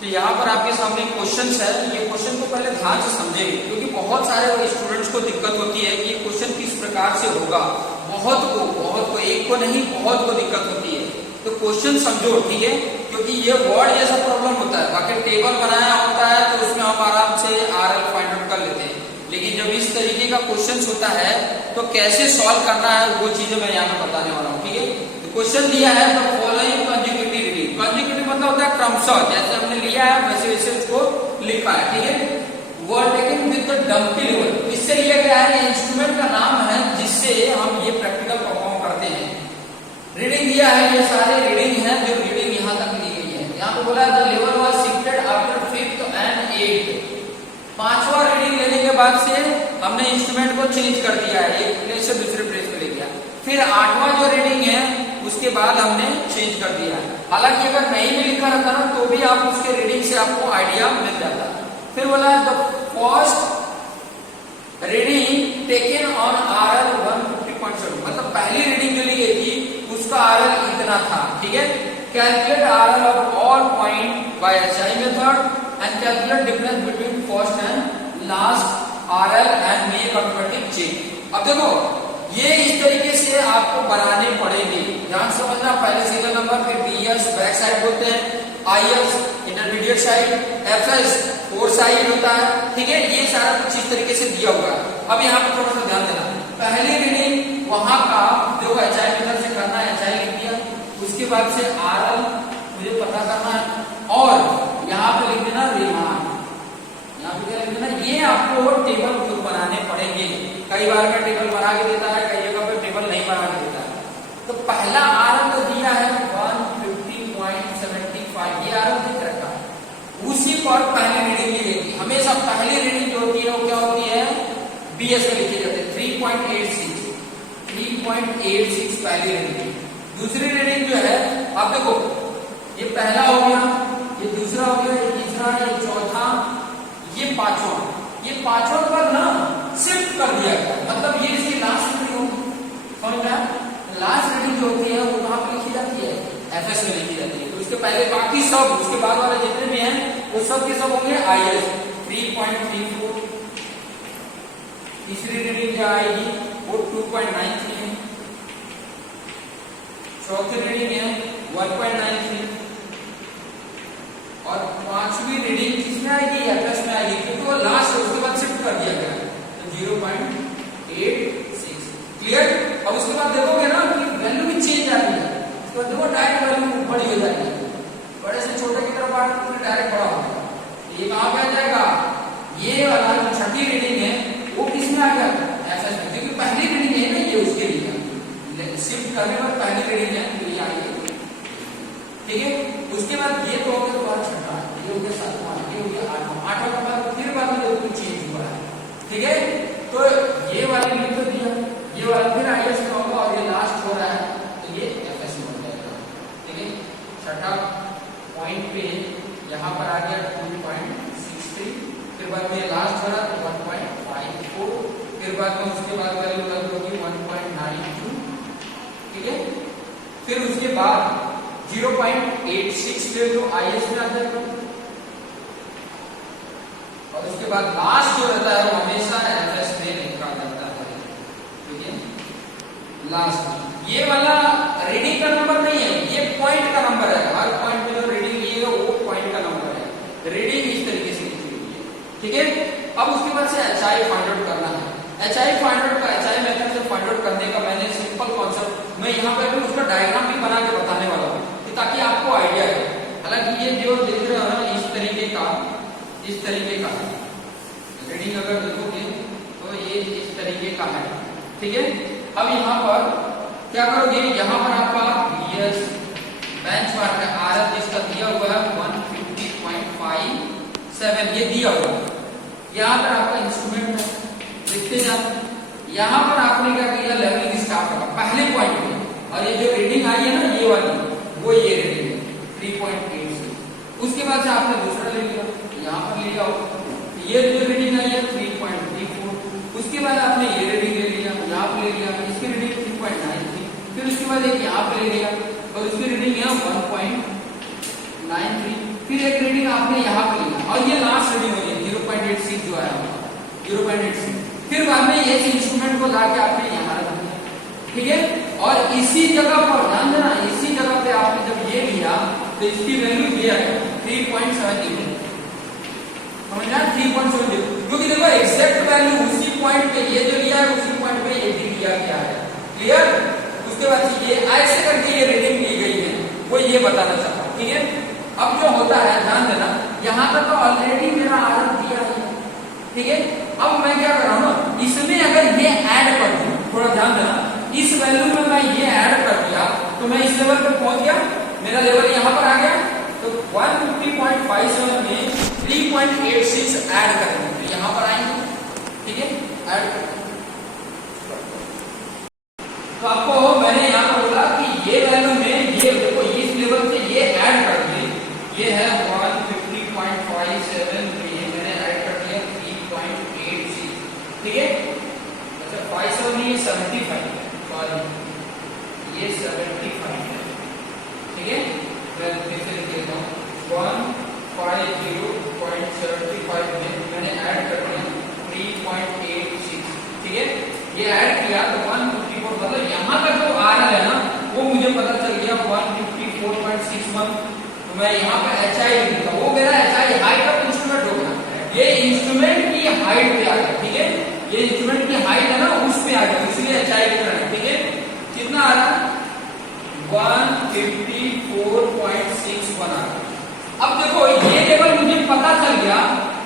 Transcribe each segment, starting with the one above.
तो यहाँ पर आपके सामने क्वेश्चन है, ये क्वेश्चन को पहले ध्यान से समझेंगे क्योंकि बहुत सारे स्टूडेंट्स को दिक्कत होती है कि ये क्वेश्चन किस प्रकार से होगा। बहुत को एक को नहीं बहुत को दिक्कत होती है, तो क्वेश्चन समझो, ठीक है, क्योंकि ये वर्ड जैसा प्रॉब्लम होता है। बाकी टेबल बनाया होता है तो उसमें हम आराम से RL फाइंड आउट कर लेते हैं, लेकिन जब इस तरीके का क्वेश्चन होता है तो कैसे सॉल्व करना है वो चीजें मैं यहाँ पे बताने वाला हूँ, ठीक है। तो क्वेश्चन दिया है the following consecutive reading. Consecutive मतलब होता है क्रमशः, जैसे हमने लिया है वैसे वैसे उसको लिखा है, ठीक है। Word taken with the dumpy level, इससे लिया गया है, इंस्ट्रूमेंट का नाम है जिससे हम ये प्रैक्टिकल परफॉर्म करते हैं। रीडिंग दिया है, ये सारे रीडिंग है जो रीडिंग यहाँ तक ली गई है। यहाँ पे बोला the level was shifted after 5th and 8th। 5वां रीडिंग लेने के बाद से हमने इंस्ट्रूमेंट को चेंज कर दिया है, एक प्लेस से दूसरे प्लेस पे ले गया। फिर 8वां जो रीडिंग है उसके बाद हमने चेंज कर दिया है। हालांकि अगर नहीं भी लिखा रहता ना तो भी आप उसके रीडिंग से आपको आइडिया मिल जाता है। फिर बोला the first reading taken on RL 150.7, मतलब पहली रीडिंग जो ली गई थी उसका RL इतना था, ठीक है। Calculate RL of all point by SI method and calculate difference between first and last RL and make automatic check. अब देखो ये इस तरीके से आपको बनाने पड़ेंगे, ध्यान समझना। पहले सीरियल नंबर, फिर BS बैक साइड बोलते हैं, IS intermediate side, FS four side होता है, ठीक है। ये सारा कुछ इस तरीके से दिया हुआ है। अब यहाँ पे थोड़ा सा ध्यान देना, पहली रीडिंग वहां का जो HI मेथड से करना है, HI लिख दिया, उसके बाद से RL मुझे पता करना है और यहाँ पे लिख देना रिमान। यहाँ पे क्या लिख देना, ये आपको टेबल खुद बनाने पड़ेंगे। कई बार का टेबल बना के देता है, कई जगह पे टेबल नहीं बना के देता है। तो पहला RL तो दिया है 150.75, ये RL दिख रखा है, उसी पर पहली रीडिंग ली गई। हमेशा पहली रीडिंग जो होती है वो क्या होती है, BS में लिखी जाती है 3.86 पहली रीडिंग। दूसरी रीडिंग जो है, आप देखो ये पहला हो गया, ये दूसरा हो गया, ये तीसरा, ये चौथा, ये पांचवा। ये पांचवा के बाद ना शिफ्ट कर दिया गया, मतलब ये इसकी लास्ट रीडिंग होगी, समझ में आया। लास्ट रीडिंग जो होती है वो कहाँ पे लिखी जाती है, FS में लिखी जाती है। तो उसके पहले बाकी सब, उसके बाद वाले जितने भी हैं वो सब के सब होंगे IS 3.34। तीसरी रीडिंग जो आएगी वो 2.93 है, चौथी रीडिंग है 1.93 और पांचवी रीडिंग किसमें आएगी, FS में आएगी, क्योंकि वो लास्ट है, उसके बाद शिफ्ट कर दिया गया तो 0.86। क्लियर। अब उसके बाद देखोगे ना कि वैल्यू भी चेंज आती है, तो देखो डायरेक्ट वैल्यू बड़ी हो जाती है, बड़े से छोटे की तरफ बात तो डायरेक्ट बड़ा होता है। ये कहाँ पे आ जाएगा, ये वाला जो छठी रीडिंग है वो किसमें आ गया, FS में, क्योंकि पहली रीडिंग है ना ये उसके लिए शिफ्ट करने पर पहली रीडिंग है तो ये आएगी, ठीक है। उसके बाद ये तो हो गया छठा, ये हो गया सातवां, ये हो गया आठवां। आठवां के बाद फिर बाद में कुछ चेंज हुआ है, ठीक है। तो ये वाली लिख तो दिया, ये वाला फिर IS में होगा और ये लास्ट हो रहा है तो ये FS में हो जाएगा, ठीक है। छठा पॉइंट पे यहाँ पर आ गया 2.63, फिर बाद में लास्ट हो रहा है 1.54, फिर बाद में उसके बाद वैल्यू लग होगी 1.92, ठीक है। फिर उसके बाद 0.86 पे जो IS में आ जाएगा और उसके बाद लास्ट जो रहता है वो हमेशा FS में लिखा जाता है, ठीक है। लास्ट ये वाला रीडिंग का नंबर नहीं है, ये पॉइंट का नंबर है। हर पॉइंट पे जो रीडिंग लिएगा वो पॉइंट का नंबर है। रीडिंग इस तरीके से लिखी हुई है, ठीक है। अब उसके बाद से HI फाइंड आउट करना है। HI फाइंड आउट का, HI मेथड से फाइंड आउट करने का मैंने सिंपल कॉन्सेप्ट मैं यहाँ पे भी उसका डायग्राम भी बना के बताने वाला हूँ ताकि आपको आइडिया है। हालांकि ये जो देख रहे हो ना इस तरीके का रीडिंग अगर देखोगे तो ये इस तरीके का है, ठीक है। अब यहाँ पर क्या करोगे, यहाँ पर आपका BS बेंच मार्क है, RL जिसका दिया हुआ है 150.57 ये दिया हुआ है। यहाँ पर आपका इंस्ट्रूमेंट है, लिखते जाओ। यहाँ पर आपने क्या किया, लेवलिंग स्टार्ट होगा पहले पॉइंट में, और ये जो रीडिंग आई है ना ये वाली वो ये रीडिंग है 3.86। उसके बाद से आपने दूसरा ले लिया, यहाँ पर ले जाओ, ये जो रीडिंग आई है 3.34। उसके बाद आपने ये रीडिंग ले लिया, यहाँ पर ले लिया, इसकी रीडिंग 3.93, फिर उसके बाद एक यहाँ पे ले लिया और उसकी रीडिंग है 1.93, फिर एक रीडिंग आपने यहाँ पे लिया और ये लास्ट रीडिंग हो गई 0.86 जो आया 0.86। फिर बाद में ये इंस्ट्रूमेंट को लाके आपने यहाँ रख दिया, ठीक है। और इसी जगह पर ध्यान देना, इसी जगह पे आपने जब ये लिया तो इसकी वैल्यू ये आएगा 3.70, समझना 3.70, क्योंकि देखो एग्जैक्ट वैल्यू उसी पॉइंट पे ये जो लिया है उसी पॉइंट पे ये भी लिया गया है, क्लियर। उसके बाद ये ऐसे करके ये रीडिंग ली गई है, वो ये बताना चाहता हूं, ठीक है। अब जो होता है ध्यान देना, यहाँ तक तो ऑलरेडी मेरा आरएफ दिया है, ठीक है। अब मैं क्या कर रहा हूँ ना, इसमें अगर ये ऐड कर दूं, थोड़ा ध्यान देना, इस वैल्यू में मैं ये ऐड कर दिया तो मैं इस लेवल पे पहुंच गया, मेरा लेवल यहाँ पर आ गया। तो 150.57 में 3.86 ऐड करेंगे तो यहाँ पर आएंगे, ठीक है, ऐड करेंगे। तो आपको मैंने यहाँ पर बोला कि ये वैल्यू में ये देखो इस लेवल से ये ऐड कर दिए, ये है 150.57, मैंने ऐड कर दिया 3.86, ठीक है। अच्छा 57 नहीं, ये 75, सॉरी ये 75 है, ठीक है। मैं फिर से लिख देता हूँ 150.75 में मैंने ऐड कर दिया 3.86, ठीक है। ये ऐड किया तो 154, मतलब यहाँ का जो आ रहा है ना वो मुझे पता चल गया 154.61। तो मैं यहाँ पर HI लिखा, वो मेरा HI हाइट ऑफ इंस्ट्रूमेंट होगा, ये इंस्ट्रूमेंट की हाइट पे आ गया, ठीक है। ये इंस्ट्रूमेंट की हाइट है ना उस पे आ गया, इसलिए HI लिख रहा है, ठीक है। कितना आ रहा है 154.61 आ रहा। अब देखो ये लेवल मुझे पता चल गया,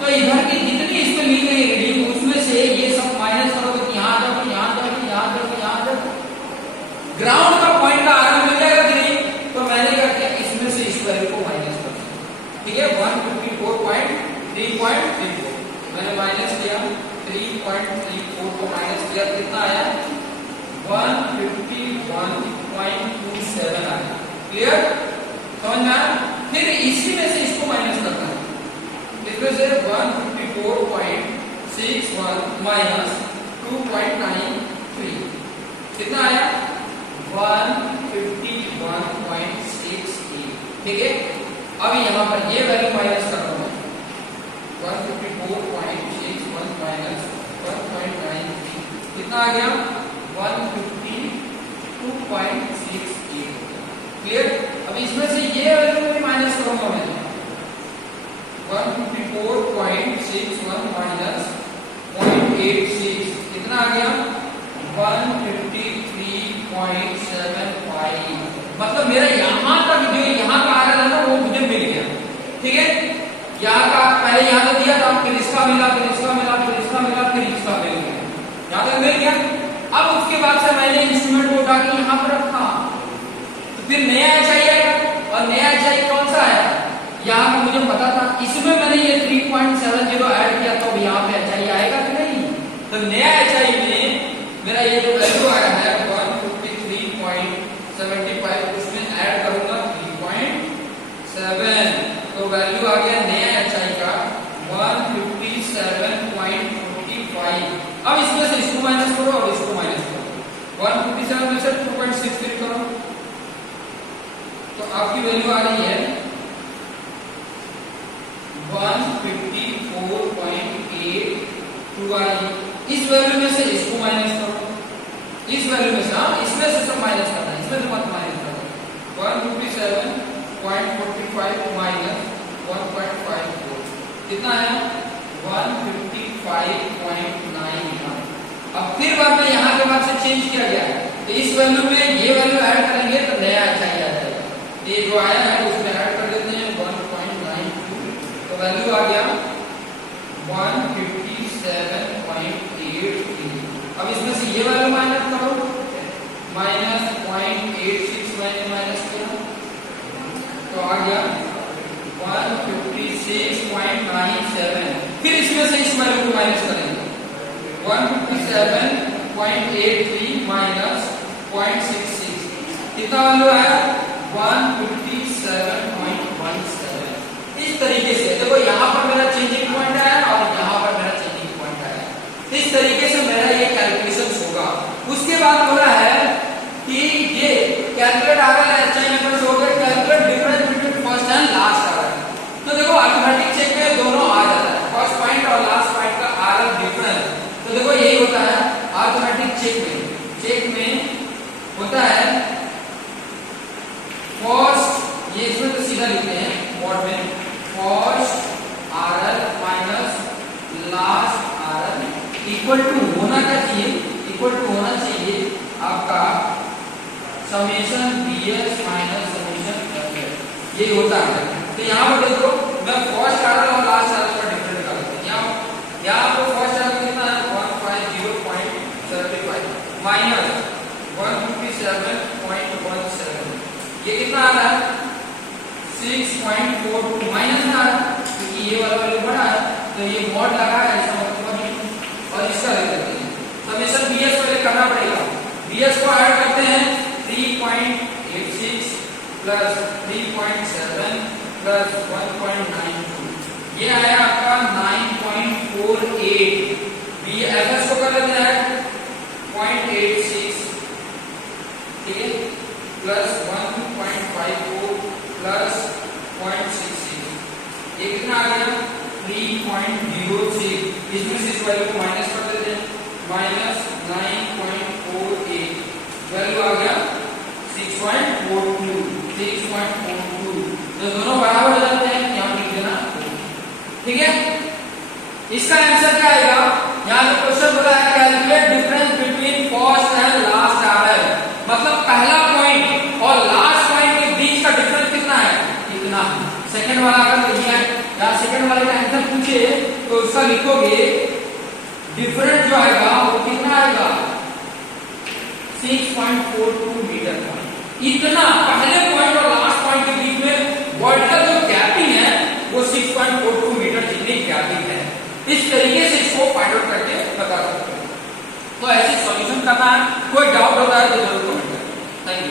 तो इधर की जितनी इस पे ली गई रीडिंग उसमें से ये सब माइनस करोगे तो यहाँ जाओ, यहाँ जाओ, यहाँ जाओ, यहाँ जाओ, ग्राउंड का पॉइंट का आरएम मिल जाएगा कि नहीं। तो मैंने क्या किया, इसमें से इस वैल्यू को माइनस कर दिया, ठीक है। 154.3.34 मैंने माइनस किया, 3.34 को माइनस किया, कितना आया 151.27 आया, क्लियर, समझ में आया। फिर इसी में से इसको माइनस करना है, इसमें से 154.61 माइनस 2.93 कितना आया 151.68, ठीक है। अब यहाँ पर ये वैल्यू माइनस कर रहा हूँ, 154.61 माइनस 1.93 कितना आ गया 152.68, क्लियर। अब इसमें से ये वैल्यू भी माइनस करूंगा मैं, 154.61 माइनस 0.86 कितना आ गया 153.75, मतलब मेरा यहाँ तक जो यहाँ का आ रहा था ना वो मुझे मिल गया, ठीक है। यहाँ का पहले यहाँ तक दिया था, फिर इसका मिला, फिर इसका मिला, फिर इसका मिला, फिर इसका मिल गया, यहाँ तक मिल गया। अब उसके बाद से मैंने इंस्ट्रूमेंट को उठा के यहाँ पर रखा, तो फिर नया HI आएगा, और नया HI कौन सा आया, यहाँ पर मुझे पता था, इसमें मैंने ये 3.70 ऐड किया, तो यहाँ पे HI आएगा कि नहीं। तो नया HI में मेरा ये जो वैल्यू आया है 153.75, उसमें ऐड करूंगा 3.7, तो वैल्यू आ गया नया HI का 157.45। अब इसमें से इसको माइनस करो और इसको माइनस करो, 157 में से 2.63 करो, तो आपकी वैल्यू आ रही है 154.82 आ रही है। इस वैल्यू में से इसको माइनस करो, इस वैल्यू में से, हाँ इसमें से सब माइनस करना है, इसमें से मत माइनस करना। 157.45 माइनस 1.54 कितना है 155.9। अब फिर बाद में यहाँ के बाद से चेंज किया गया है, तो इस वैल्यू में ये वैल्यू ऐड करेंगे तो नया HI आ जाएगा, ये जो आया है उसमें ऐड कर देते हैं 1.92, तो वैल्यू आ गया 157.83। अब इसमें से ये वैल्यू माइनस करो, माइनस 0.86 मैंने माइनस किया तो आ गया 156.97। फिर इसमें से इस वैल्यू को माइनस करेंगे, 157.83 माइनस 0.66 कितना वैल्यू आया 157.17। इस तरीके से देखो यहाँ पर मेरा चेंजिंग पॉइंट आया और यहाँ पर मेरा चेंजिंग पॉइंट आया, इस तरीके से मेरा ये कैलकुलेशन होगा। उसके बाद हो रहा है कि ये कैलकुलेट RL HI मेथड से हो गया, calculate difference between first and last आ रहा है। में first RL minus last RL equal to होना क्या चाहिए, इक्वल टू होना चाहिए आपका summation BS minus summation FL, ये होता है। तो यहाँ पर देखो मैं फर्स्ट RL और लास्ट RL का डिफरेंस निकालता हूँ। यहाँ पर फर्स्ट RL कितना है 150.75 माइनस 157.17, ये कितना आ रहा है 6.42 माइनस में आ रहा है क्योंकि ये वाला वैल्यू बड़ा है तो ये मॉड लगा है इसका मतलब और इसका ले लेते हैं। समेशन BS पहले करना पड़ेगा, BS को ऐड करते हैं 3.86 प्लस 3.7 प्लस 1.92, ये आया आपका 9.48। FS को कर लेते हैं 0.86, ठीक है, प्लस 1.54 प्लस 0.66, ये कितना आ गया 3.06। इसमें से इस वैल्यू को माइनस कर देते हैं, माइनस 9.48, वैल्यू आ गया 6.42। तो दोनों बराबर हो जाते हैं, यहाँ लिख देना, ठीक है। इसका आंसर क्या आएगा, यहाँ पे क्वेश्चन बोला है calculate difference between first and last RL, मतलब पहला पॉइंट और लास्ट पॉइंट के बीच का डिफरेंस कितना है, इतना। सेकंड वाला अगर नहीं है या सेकंड वाले का आंसर पूछे तो उसका लिखोगे डिफरेंस जो आएगा वो कितना आएगा 6.42 मीटर का। इतना पहले पॉइंट और लास्ट पॉइंट के बीच में वर्ड का जो गैपिंग है वो 6.42 मीटर जितनी गैपिंग है। इस तरीके से इसको फाइंड आउट करके बता सकते हो। तो ऐसे सॉल्यूशन करना है, कोई डाउट होता है तो जरूर कमेंट करें। Thank you.